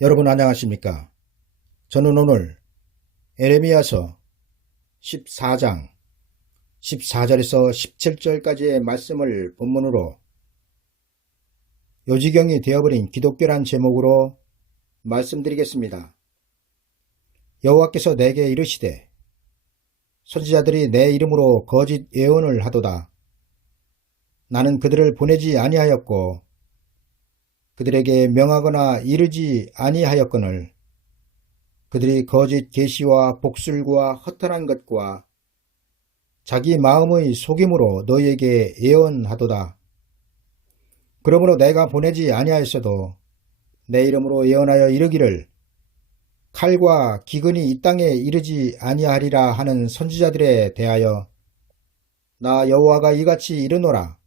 여러분 안녕하십니까? 저는 오늘 에레미야서 14장 14절에서 17절까지의 말씀을 본문으로 요지경이 되어버린 기독교란 제목으로 말씀드리겠습니다. 여호와께서 내게 이르시되 선지자들이 내 이름으로 거짓 예언을 하도다. 나는 그들을 보내지 아니하였고 그들에게 명하거나 이르지 아니하였거늘 그들이 거짓 계시와 복술과 허탄한 것과 자기 마음의 속임으로 너희에게 예언하도다. 그러므로 내가 보내지 아니하였어도 내 이름으로 예언하여 이르기를 칼과 기근이 이 땅에 이르지 아니하리라 하는 선지자들에 대하여 나 여호와가 이같이 이르노라.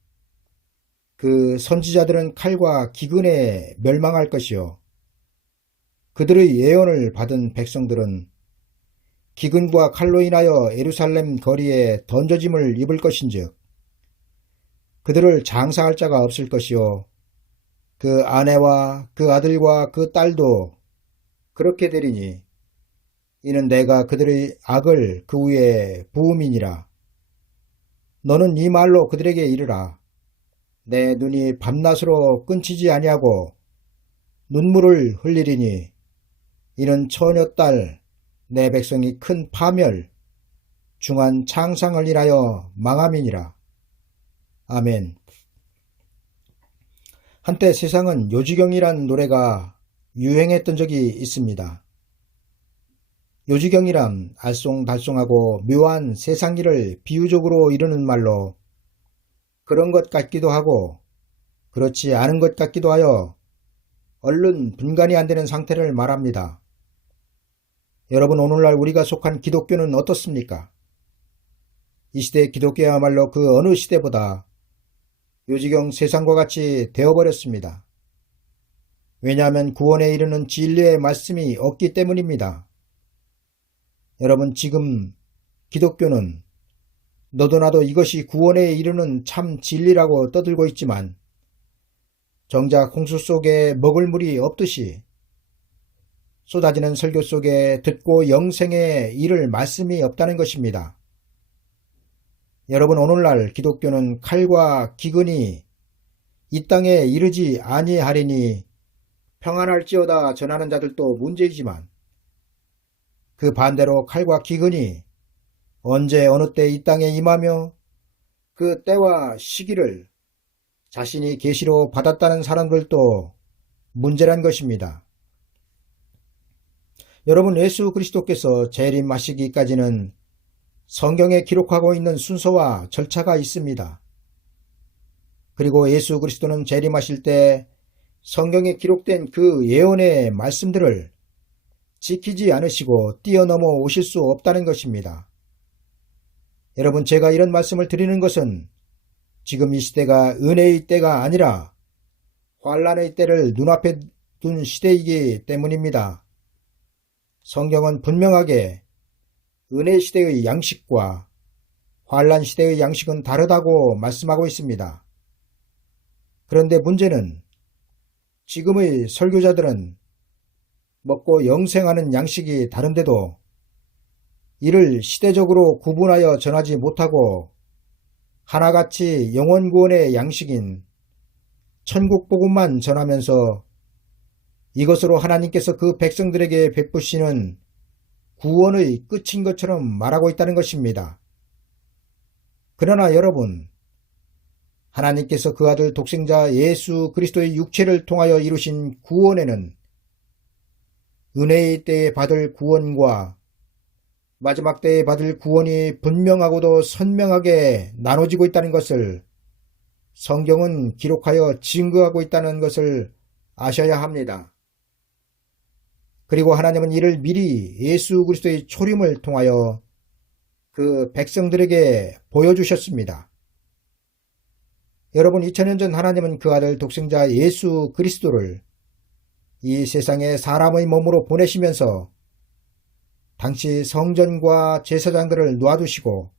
그 선지자들은 칼과 기근에 멸망할 것이요 그들의 예언을 받은 백성들은 기근과 칼로 인하여 예루살렘 거리에 던져짐을 입을 것인즉 그들을 장사할 자가 없을 것이요 그 아내와 그 아들과 그 딸도 그렇게 되리니 이는 내가 그들의 악을 그 위에 부음이니라. 너는 이 말로 그들에게 이르라. 내 눈이 밤낮으로 끊치지 아니하고 눈물을 흘리리니 이는 처녀딸 내 백성이 큰 파멸 중한 창상을 인하여 망함이니라. 아멘. 한때 세상은 요지경이란 노래가 유행했던 적이 있습니다. 요지경이란 알쏭달쏭하고 묘한 세상 일을 비유적으로 이루는 말로 그런 것 같기도 하고 그렇지 않은 것 같기도 하여 얼른 분간이 안 되는 상태를 말합니다. 여러분, 오늘날 우리가 속한 기독교는 어떻습니까? 이 시대의 기독교야말로 그 어느 시대보다 요지경 세상과 같이 되어버렸습니다. 왜냐하면 구원에 이르는 진리의 말씀이 없기 때문입니다. 여러분, 지금 기독교는 너도 나도 이것이 구원에 이르는 참 진리라고 떠들고 있지만 정작 홍수 속에 먹을 물이 없듯이 쏟아지는 설교 속에 듣고 영생에 이를 말씀이 없다는 것입니다. 여러분, 오늘날 기독교는 칼과 기근이 이 땅에 이르지 아니하리니 평안할지어다 전하는 자들도 문제이지만 그 반대로 칼과 기근이 언제 어느 때 이 땅에 임하며 그 때와 시기를 자신이 계시로 받았다는 사람들도 문제란 것입니다. 여러분, 예수 그리스도께서 재림하시기까지는 성경에 기록하고 있는 순서와 절차가 있습니다. 그리고 예수 그리스도는 재림하실 때 성경에 기록된 그 예언의 말씀들을 지키지 않으시고 뛰어넘어 오실 수 없다는 것입니다. 여러분, 제가 이런 말씀을 드리는 것은 지금 이 시대가 은혜의 때가 아니라 환난의 때를 눈앞에 둔 시대이기 때문입니다. 성경은 분명하게 은혜 시대의 양식과 환난 시대의 양식은 다르다고 말씀하고 있습니다. 그런데 문제는 지금의 설교자들은 먹고 영생하는 양식이 다른데도 이를 시대적으로 구분하여 전하지 못하고 하나같이 영원구원의 양식인 천국복음만 전하면서 이것으로 하나님께서 그 백성들에게 베푸시는 구원의 끝인 것처럼 말하고 있다는 것입니다. 그러나 여러분, 하나님께서 그 아들 독생자 예수 그리스도의 육체를 통하여 이루신 구원에는 은혜의 때에 받을 구원과 마지막 때에 받을 구원이 분명하고도 선명하게 나눠지고 있다는 것을 성경은 기록하여 증거하고 있다는 것을 아셔야 합니다. 그리고 하나님은 이를 미리 예수 그리스도의 초림을 통하여 그 백성들에게 보여주셨습니다. 여러분, 2000년 전 하나님은 그 아들 독생자 예수 그리스도를 이 세상에 사람의 몸으로 보내시면서 당시 성전과 제사장들을 놓아두시고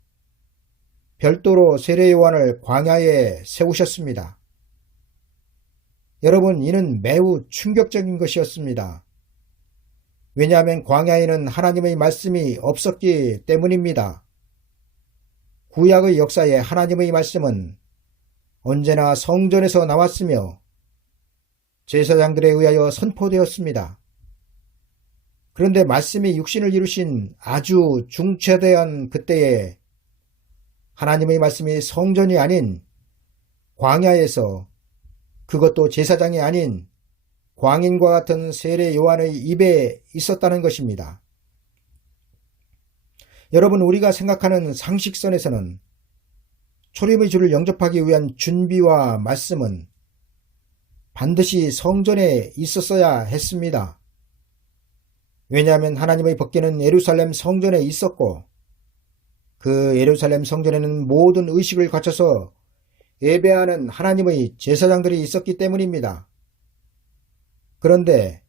별도로 세례 요한을 광야에 세우셨습니다. 여러분, 이는 매우 충격적인 것이었습니다. 왜냐하면 광야에는 하나님의 말씀이 없었기 때문입니다. 구약의 역사에 하나님의 말씀은 언제나 성전에서 나왔으며 제사장들에 의하여 선포되었습니다. 그런데 말씀이 육신을 이루신 아주 중차대한 그때에 하나님의 말씀이 성전이 아닌 광야에서, 그것도 제사장이 아닌 광인과 같은 세례 요한의 입에 있었다는 것입니다. 여러분, 우리가 생각하는 상식선에서는 초림의 주를 영접하기 위한 준비와 말씀은 반드시 성전에 있었어야 했습니다. 왜냐하면 하나님의 법궤는 예루살렘 성전에 있었고, 그 예루살렘 성전에는 모든 의식을 갖춰서 예배하는 하나님의 제사장들이 있었기 때문입니다. 그런데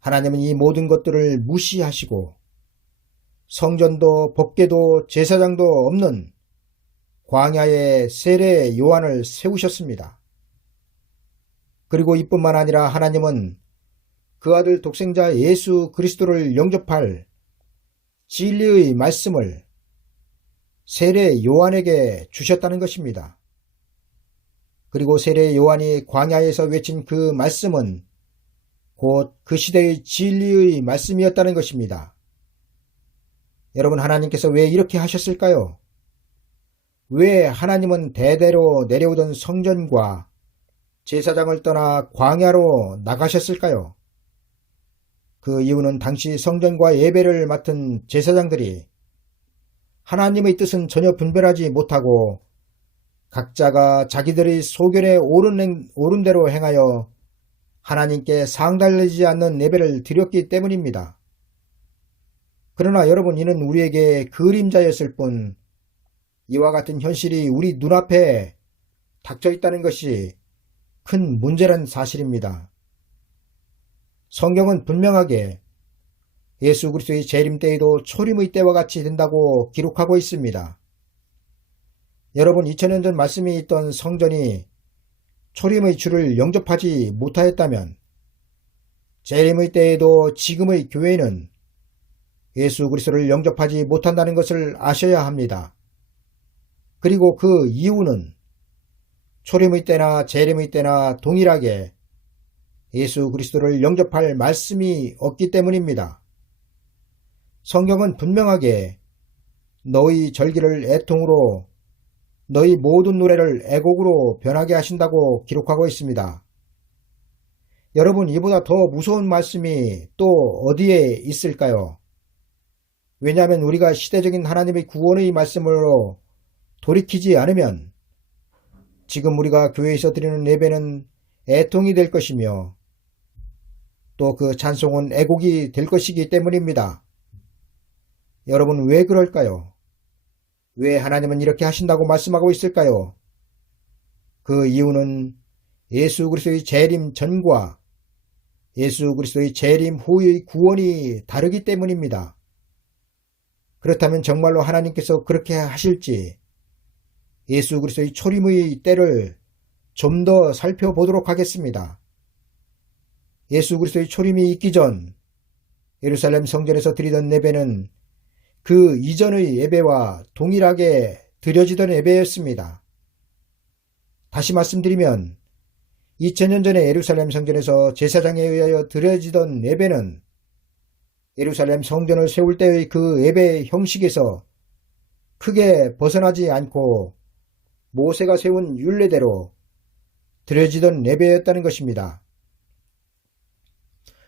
하나님은 이 모든 것들을 무시하시고 성전도 법궤도 제사장도 없는 광야의 세례 요한을 세우셨습니다. 그리고 이뿐만 아니라 하나님은 그 아들 독생자 예수 그리스도를 영접할 진리의 말씀을 세례 요한에게 주셨다는 것입니다. 그리고 세례 요한이 광야에서 외친 그 말씀은 곧 그 시대의 진리의 말씀이었다는 것입니다. 여러분, 하나님께서 왜 이렇게 하셨을까요? 왜 하나님은 대대로 내려오던 성전과 제사장을 떠나 광야로 나가셨을까요? 그 이유는 당시 성전과 예배를 맡은 제사장들이 하나님의 뜻은 전혀 분별하지 못하고 각자가 자기들의 소견에 옳은 대로 행하여 하나님께 상달되지 않는 예배를 드렸기 때문입니다. 그러나 여러분, 이는 우리에게 그림자였을 뿐 이와 같은 현실이 우리 눈앞에 닥쳐 있다는 것이 큰 문제란 사실입니다. 성경은 분명하게 예수 그리스도의 재림 때에도 초림의 때와 같이 된다고 기록하고 있습니다. 여러분, 2000년 전 말씀이 있던 성전이 초림의 주를 영접하지 못하였다면 재림의 때에도 지금의 교회는 예수 그리스도를 영접하지 못한다는 것을 아셔야 합니다. 그리고 그 이유는 초림의 때나 재림의 때나 동일하게 예수 그리스도를 영접할 말씀이 없기 때문입니다. 성경은 분명하게 너희 절기를 애통으로, 너희 모든 노래를 애곡으로 변하게 하신다고 기록하고 있습니다. 여러분, 이보다 더 무서운 말씀이 또 어디에 있을까요? 왜냐하면 우리가 시대적인 하나님의 구원의 말씀으로 돌이키지 않으면 지금 우리가 교회에서 드리는 예배는 애통이 될 것이며 또 그 찬송은 애곡이 될 것이기 때문입니다. 여러분, 왜 그럴까요? 왜 하나님은 이렇게 하신다고 말씀하고 있을까요? 그 이유는 예수 그리스도의 재림 전과 예수 그리스도의 재림 후의 구원이 다르기 때문입니다. 그렇다면 정말로 하나님께서 그렇게 하실지 예수 그리스도의 초림의 때를 좀 더 살펴보도록 하겠습니다. 예수 그리스도의 초림이 있기 전 예루살렘 성전에서 드리던 예배는 그 이전의 예배와 동일하게 드려지던 예배였습니다. 다시 말씀드리면 2000년 전에 예루살렘 성전에서 제사장에 의하여 드려지던 예배는 예루살렘 성전을 세울 때의 그 예배 형식에서 크게 벗어나지 않고 모세가 세운 율례대로 드려지던 예배였다는 것입니다.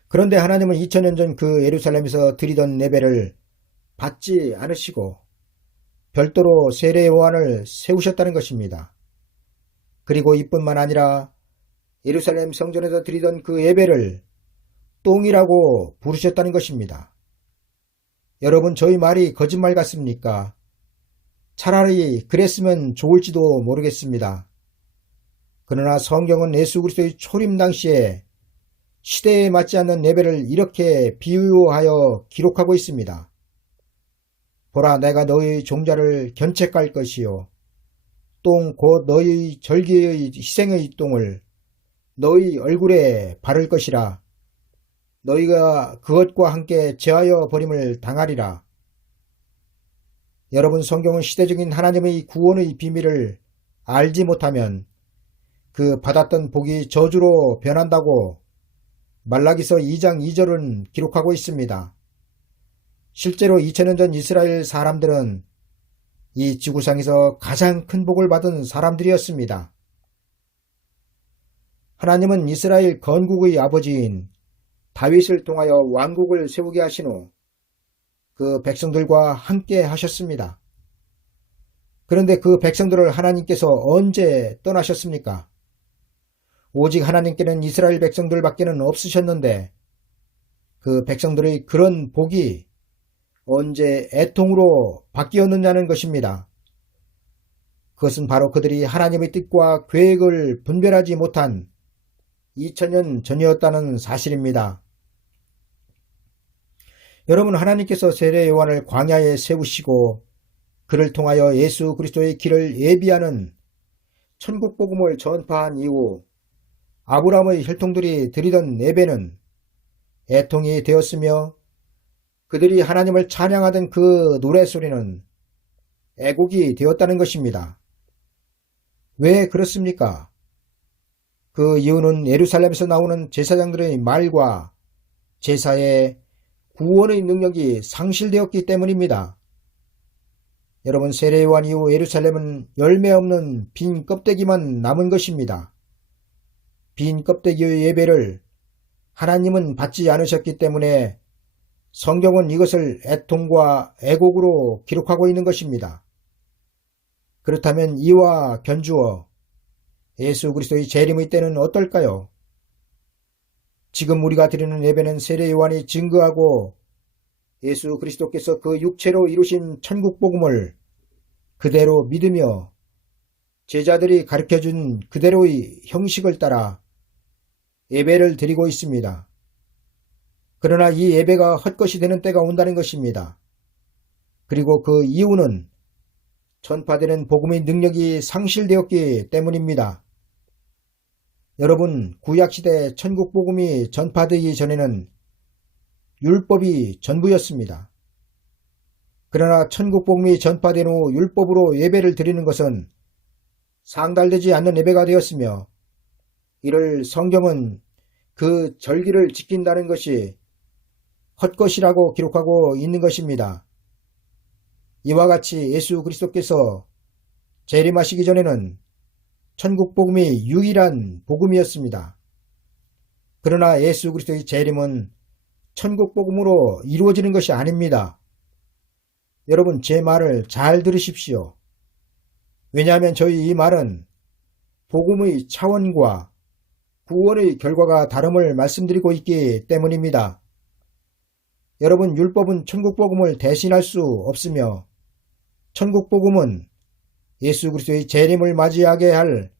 그런데 하나님은 2000년 전 그 예루살렘에서 드리던 예배를 받지 않으시고 별도로 세례 요한을 세우셨다는 것입니다. 그리고 이뿐만 아니라 예루살렘 성전에서 드리던 그 예배를 똥이라고 부르셨다는 것입니다. 여러분, 저희 말이 거짓말 같습니까? 차라리 그랬으면 좋을지도 모르겠습니다. 그러나 성경은 예수 그리스도의 초림 당시에 시대에 맞지 않는 예배를 이렇게 비유하여 기록하고 있습니다. 보라, 내가 너희 종자를 견책할 것이요 똥 곧 너희 절기의 희생의 똥을 너희 얼굴에 바를 것이라. 너희가 그것과 함께 제하여 버림을 당하리라. 여러분, 성경은 시대적인 하나님의 구원의 비밀을 알지 못하면 그 받았던 복이 저주로 변한다고 말라기서 2장 2절은 기록하고 있습니다. 실제로 2000년 전 이스라엘 사람들은 이 지구상에서 가장 큰 복을 받은 사람들이었습니다. 하나님은 이스라엘 건국의 아버지인 다윗을 통하여 왕국을 세우게 하신 후 그 백성들과 함께 하셨습니다. 그런데 그 백성들을 하나님께서 언제 떠나셨습니까? 오직 하나님께는 이스라엘 백성들밖에는 없으셨는데 그 백성들의 그런 복이 언제 애통으로 바뀌었느냐는 것입니다. 그것은 바로 그들이 하나님의 뜻과 계획을 분별하지 못한 2000년 전이었다는 사실입니다. 여러분, 하나님께서 세례 요한을 광야에 세우시고 그를 통하여 예수 그리스도의 길을 예비하는 천국 복음을 전파한 이후 아브라함의 혈통들이 드리던 예배는 애통이 되었으며 그들이 하나님을 찬양하던 그 노래소리는 애곡이 되었다는 것입니다. 왜 그렇습니까? 그 이유는 예루살렘에서 나오는 제사장들의 말과 제사의 구원의 능력이 상실되었기 때문입니다. 여러분, 세례 요한 이후 예루살렘은 열매 없는 빈 껍데기만 남은 것입니다. 빈 껍데기의 예배를 하나님은 받지 않으셨기 때문에 성경은 이것을 애통과 애곡으로 기록하고 있는 것입니다. 그렇다면 이와 견주어 예수 그리스도의 재림의 때는 어떨까요? 지금 우리가 드리는 예배는 세례 요한이 증거하고 예수 그리스도께서 그 육체로 이루신 천국 복음을 그대로 믿으며 제자들이 가르쳐준 그대로의 형식을 따라 예배를 드리고 있습니다. 그러나 이 예배가 헛것이 되는 때가 온다는 것입니다. 그리고 그 이유는 전파되는 복음의 능력이 상실되었기 때문입니다. 여러분, 구약시대 천국 복음이 전파되기 전에는 율법이 전부였습니다. 그러나 천국 복음이 전파된 후 율법으로 예배를 드리는 것은 상달되지 않는 예배가 되었으며 이를 성경은 그 절기를 지킨다는 것이 헛것이라고 기록하고 있는 것입니다. 이와 같이 예수 그리스도께서 재림하시기 전에는 천국 복음이 유일한 복음이었습니다. 그러나 예수 그리스도의 재림은 천국 복음으로 이루어지는 것이 아닙니다. 여러분, 제 말을 잘 들으십시오. 왜냐하면 저희 이 말은 복음의 차원과 구원의 결과가 다름을 말씀드리고 있기 때문입니다. 여러분, 율법은 천국 복음을 대신할 수 없으며 천국 복음은 예수 그리스도의 재림을 맞이하게 할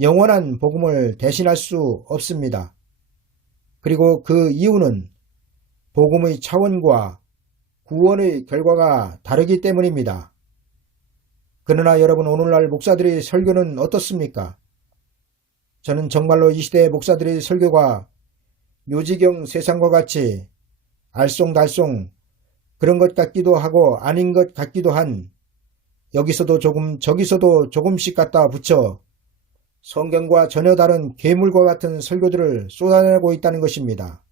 영원한 복음을 대신할 수 없습니다. 그리고 그 이유는 복음의 차원과 구원의 결과가 다르기 때문입니다. 그러나 여러분, 오늘날 목사들의 설교는 어떻습니까? 저는 정말로 이 시대의 목사들의 설교가 묘지경 세상과 같이 알쏭달쏭 그런 것 같기도 하고 아닌 것 같기도 한, 여기서도 조금 저기서도 조금씩 갖다 붙여 성경과 전혀 다른 괴물과 같은 설교들을 쏟아내고 있다는 것입니다.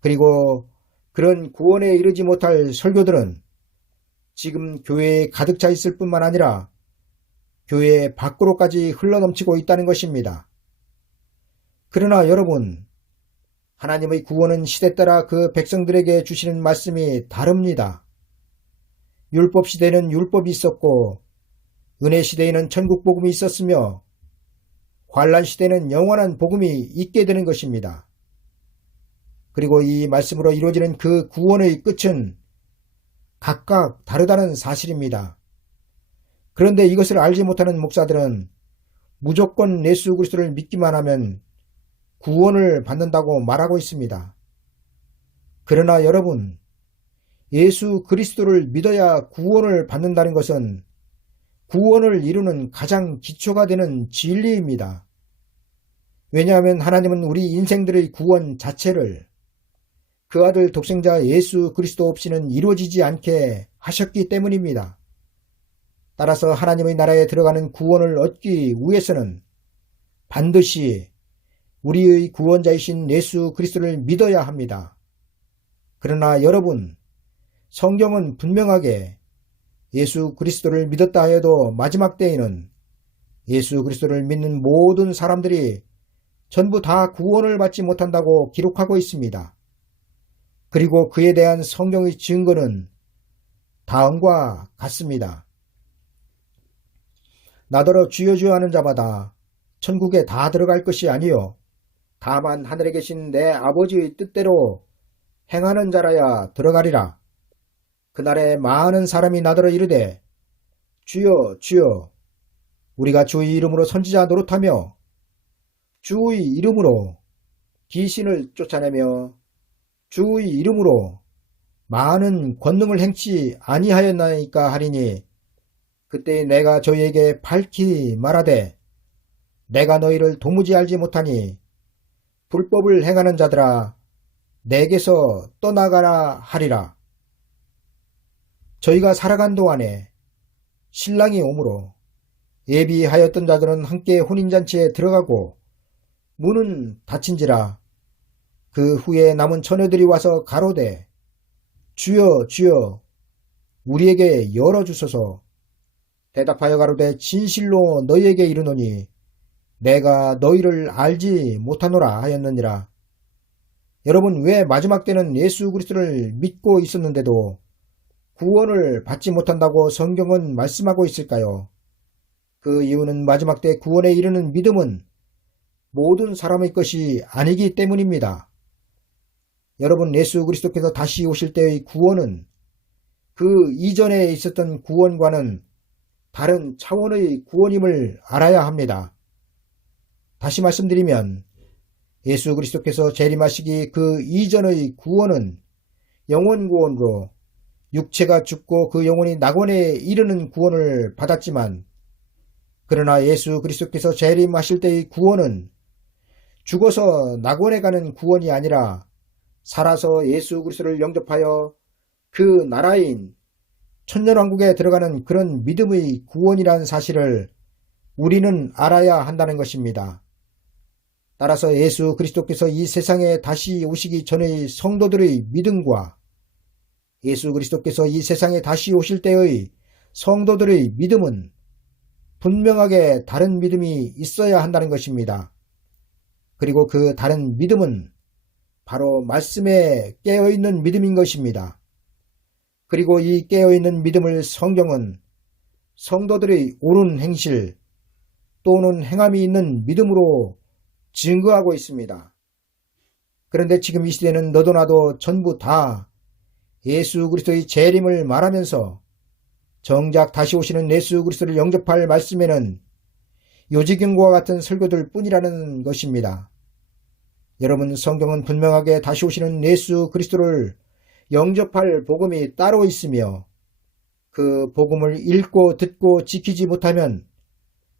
그리고 그런 구원에 이르지 못할 설교들은 지금 교회에 가득 차 있을 뿐만 아니라 교회 밖으로까지 흘러넘치고 있다는 것입니다. 그러나 여러분, 하나님의 구원은 시대 따라 그 백성들에게 주시는 말씀이 다릅니다. 율법 시대에는 율법이 있었고 은혜 시대에는 천국 복음이 있었으며 환난 시대에는 영원한 복음이 있게 되는 것입니다. 그리고 이 말씀으로 이루어지는 그 구원의 끝은 각각 다르다는 사실입니다. 그런데 이것을 알지 못하는 목사들은 무조건 예수 그리스도를 믿기만 하면 구원을 받는다고 말하고 있습니다. 그러나 여러분, 예수 그리스도를 믿어야 구원을 받는다는 것은 구원을 이루는 가장 기초가 되는 진리입니다. 왜냐하면 하나님은 우리 인생들의 구원 자체를 그 아들 독생자 예수 그리스도 없이는 이루어지지 않게 하셨기 때문입니다. 따라서 하나님의 나라에 들어가는 구원을 얻기 위해서는 반드시 우리의 구원자이신 예수 그리스도를 믿어야 합니다. 그러나 여러분, 성경은 분명하게 예수 그리스도를 믿었다 하여도 마지막 때에는 예수 그리스도를 믿는 모든 사람들이 전부 다 구원을 받지 못한다고 기록하고 있습니다. 그리고 그에 대한 성경의 증거는 다음과 같습니다. 나더러 주여 주여 하는 자마다 천국에 다 들어갈 것이 아니요 다만 하늘에 계신 내 아버지의 뜻대로 행하는 자라야 들어가리라. 그날에 많은 사람이 나더러 이르되 주여 주여 우리가 주의 이름으로 선지자 노릇하며 주의 이름으로 귀신을 쫓아내며 주의 이름으로 많은 권능을 행치 아니하였나이까 하리니 그때 내가 저희에게 밝히 말하되 내가 너희를 도무지 알지 못하니 불법을 행하는 자들아 내게서 떠나가라 하리라. 저희가 살아간 동안에 신랑이 오므로 예비하였던 자들은 함께 혼인잔치에 들어가고 문은 닫힌지라. 그 후에 남은 처녀들이 와서 가로되 주여 주여 우리에게 열어주소서. 대답하여 가로되 진실로 너희에게 이르노니 내가 너희를 알지 못하노라 하였느니라. 여러분, 왜 마지막 때는 예수 그리스도를 믿고 있었는데도 구원을 받지 못한다고 성경은 말씀하고 있을까요? 그 이유는 마지막 때 구원에 이르는 믿음은 모든 사람의 것이 아니기 때문입니다. 여러분, 예수 그리스도께서 다시 오실 때의 구원은 그 이전에 있었던 구원과는 다른 차원의 구원임을 알아야 합니다. 다시 말씀드리면 예수 그리스도께서 재림하시기 그 이전의 구원은 영원 구원으로 육체가 죽고 그 영혼이 낙원에 이르는 구원을 받았지만 그러나 예수 그리스도께서 재림하실 때의 구원은 죽어서 낙원에 가는 구원이 아니라 살아서 예수 그리스도를 영접하여 그 나라인 천년왕국에 들어가는 그런 믿음의 구원이라는 사실을 우리는 알아야 한다는 것입니다. 따라서 예수 그리스도께서 이 세상에 다시 오시기 전의 성도들의 믿음과 예수 그리스도께서 이 세상에 다시 오실 때의 성도들의 믿음은 분명하게 다른 믿음이 있어야 한다는 것입니다. 그리고 그 다른 믿음은 바로 말씀에 깨어있는 믿음인 것입니다. 그리고 이 깨어있는 믿음을 성경은 성도들의 옳은 행실 또는 행함이 있는 믿음으로 증거하고 있습니다. 그런데 지금 이 시대는 너도 나도 전부 다 예수 그리스도의 재림을 말하면서 정작 다시 오시는 예수 그리스도를 영접할 말씀에는 요지경과 같은 설교들 뿐이라는 것입니다. 여러분, 성경은 분명하게 다시 오시는 예수 그리스도를 영접할 복음이 따로 있으며 그 복음을 읽고 듣고 지키지 못하면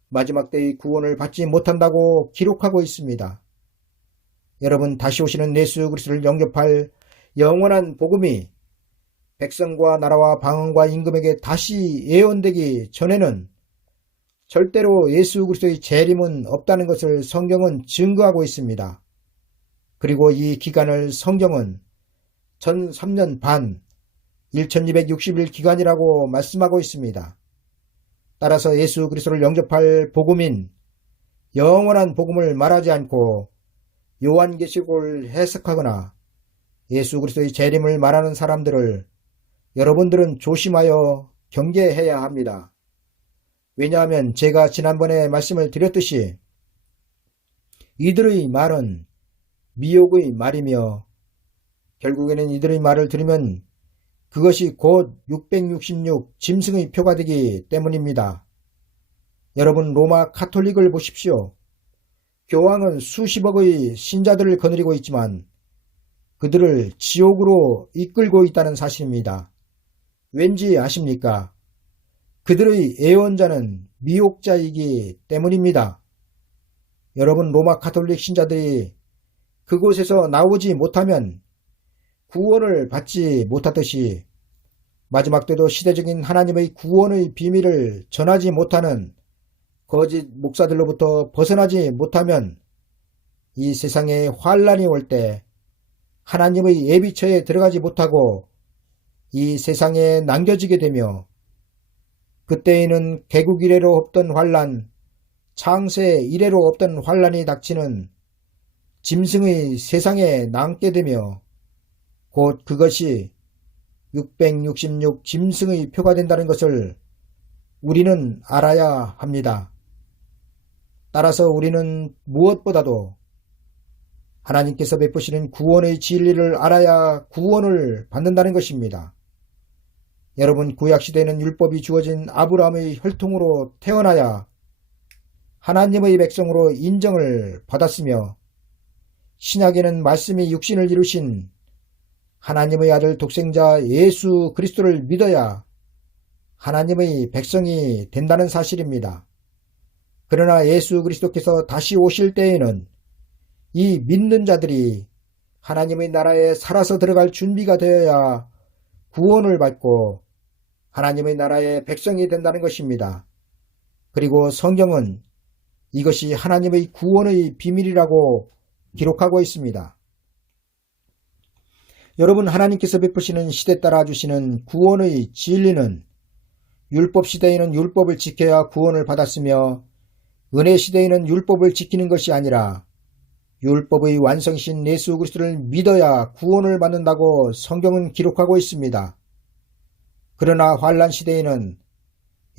마지막 때의 구원을 받지 못한다고 기록하고 있습니다. 여러분, 다시 오시는 예수 그리스도를 영접할 영원한 복음이 백성과 나라와 방언과 임금에게 다시 예언되기 전에는 절대로 예수 그리스도의 재림은 없다는 것을 성경은 증거하고 있습니다. 그리고 이 기간을 성경은 전 3년 반 1260일 기간이라고 말씀하고 있습니다. 따라서 예수 그리스도를 영접할 복음인 영원한 복음을 말하지 않고 요한계시록을 해석하거나 예수 그리스도의 재림을 말하는 사람들을 여러분들은 조심하여 경계해야 합니다. 왜냐하면 제가 지난번에 말씀을 드렸듯이 이들의 말은 미혹의 말이며 결국에는 이들의 말을 들으면 그것이 곧 666 짐승의 표가 되기 때문입니다. 여러분, 로마 카톨릭을 보십시오. 교황은 수십억의 신자들을 거느리고 있지만 그들을 지옥으로 이끌고 있다는 사실입니다. 왠지 아십니까? 그들의 예언자는 미혹자이기 때문입니다. 여러분, 로마 카톨릭 신자들이 그곳에서 나오지 못하면 구원을 받지 못하듯이 마지막 때도 시대적인 하나님의 구원의 비밀을 전하지 못하는 거짓 목사들로부터 벗어나지 못하면 이 세상에 환란이 올 때 하나님의 예비처에 들어가지 못하고 이 세상에 남겨지게 되며 그때에는 개국 이래로 없던 환란, 창세 이래로 없던 환란이 닥치는 짐승의 세상에 남게 되며 곧 그것이 666 짐승의 표가 된다는 것을 우리는 알아야 합니다. 따라서 우리는 무엇보다도 하나님께서 베푸시는 구원의 진리를 알아야 구원을 받는다는 것입니다. 여러분, 구약시대에는 율법이 주어진 아브라함의 혈통으로 태어나야 하나님의 백성으로 인정을 받았으며 신약에는 말씀이 육신을 이루신 하나님의 아들 독생자 예수 그리스도를 믿어야 하나님의 백성이 된다는 사실입니다. 그러나 예수 그리스도께서 다시 오실 때에는 이 믿는 자들이 하나님의 나라에 살아서 들어갈 준비가 되어야 구원을 받고 하나님의 나라의 백성이 된다는 것입니다. 그리고 성경은 이것이 하나님의 구원의 비밀이라고 기록하고 있습니다. 여러분, 하나님께서 베푸시는 시대 따라 주시는 구원의 진리는 율법 시대에는 율법을 지켜야 구원을 받았으며 은혜 시대에는 율법을 지키는 것이 아니라 율법의 완성신 예수 그리스도를 믿어야 구원을 받는다고 성경은 기록하고 있습니다. 그러나 환란 시대에는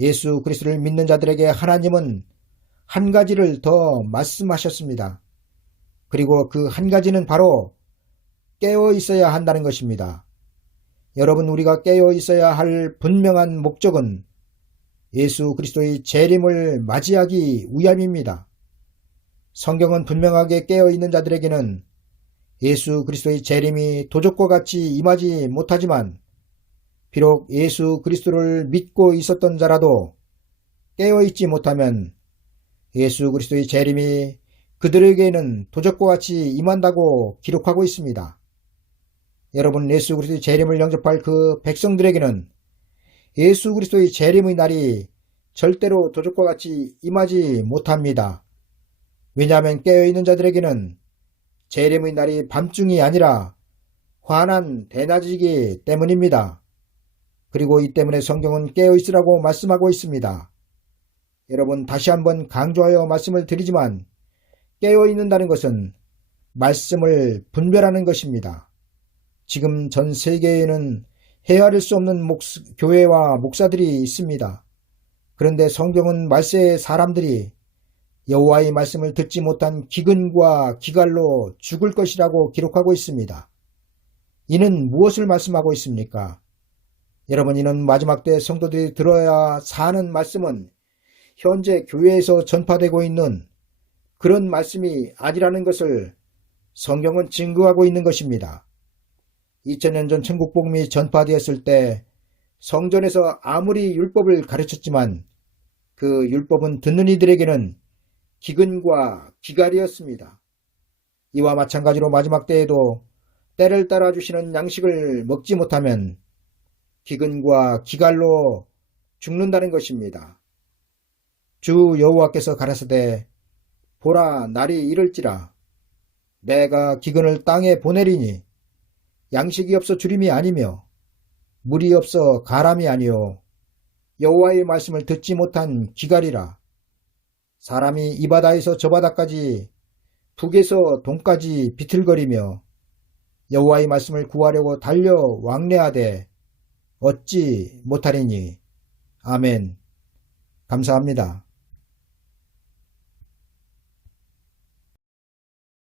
예수 그리스도를 믿는 자들에게 하나님은 한 가지를 더 말씀하셨습니다. 그리고 그 한 가지는 바로 깨어 있어야 한다는 것입니다. 여러분, 우리가 깨어 있어야 할 분명한 목적은 예수 그리스도의 재림을 맞이하기 위함입니다. 성경은 분명하게 깨어 있는 자들에게는 예수 그리스도의 재림이 도적과 같이 임하지 못하지만 비록 예수 그리스도를 믿고 있었던 자라도 깨어 있지 못하면 예수 그리스도의 재림이 그들에게는 도적과 같이 임한다고 기록하고 있습니다. 여러분, 예수 그리스도의 재림을 영접할 그 백성들에게는 예수 그리스도의 재림의 날이 절대로 도적과 같이 임하지 못합니다. 왜냐하면 깨어있는 자들에게는 재림의 날이 밤중이 아니라 환한 대낮이기 때문입니다. 그리고 이 때문에 성경은 깨어있으라고 말씀하고 있습니다. 여러분, 다시 한번 강조하여 말씀을 드리지만 깨어있는다는 것은 말씀을 분별하는 것입니다. 지금 전 세계에는 헤아릴 수 없는 교회와 목사들이 있습니다. 그런데 성경은 말세의 사람들이 여호와의 말씀을 듣지 못한 기근과 기갈로 죽을 것이라고 기록하고 있습니다. 이는 무엇을 말씀하고 있습니까? 여러분, 이는 마지막 때 성도들이 들어야 사는 말씀은 현재 교회에서 전파되고 있는 그런 말씀이 아니라는 것을 성경은 증거하고 있는 것입니다. 2000년 전 천국복음이 전파되었을 때 성전에서 아무리 율법을 가르쳤지만 그 율법은 듣는 이들에게는 기근과 기갈이었습니다. 이와 마찬가지로 마지막 때에도 때를 따라 주시는 양식을 먹지 못하면 기근과 기갈로 죽는다는 것입니다. 주 여호와께서 가라사대 보라, 날이 이를지라 내가 기근을 땅에 보내리니 양식이 없어 주림이 아니며 물이 없어 가람이 아니요 여호와의 말씀을 듣지 못한 기갈이라. 사람이 이 바다에서 저 바다까지 북에서 동까지 비틀거리며 여호와의 말씀을 구하려고 달려 왕래하되 얻지 못하리니. 아멘. 감사합니다.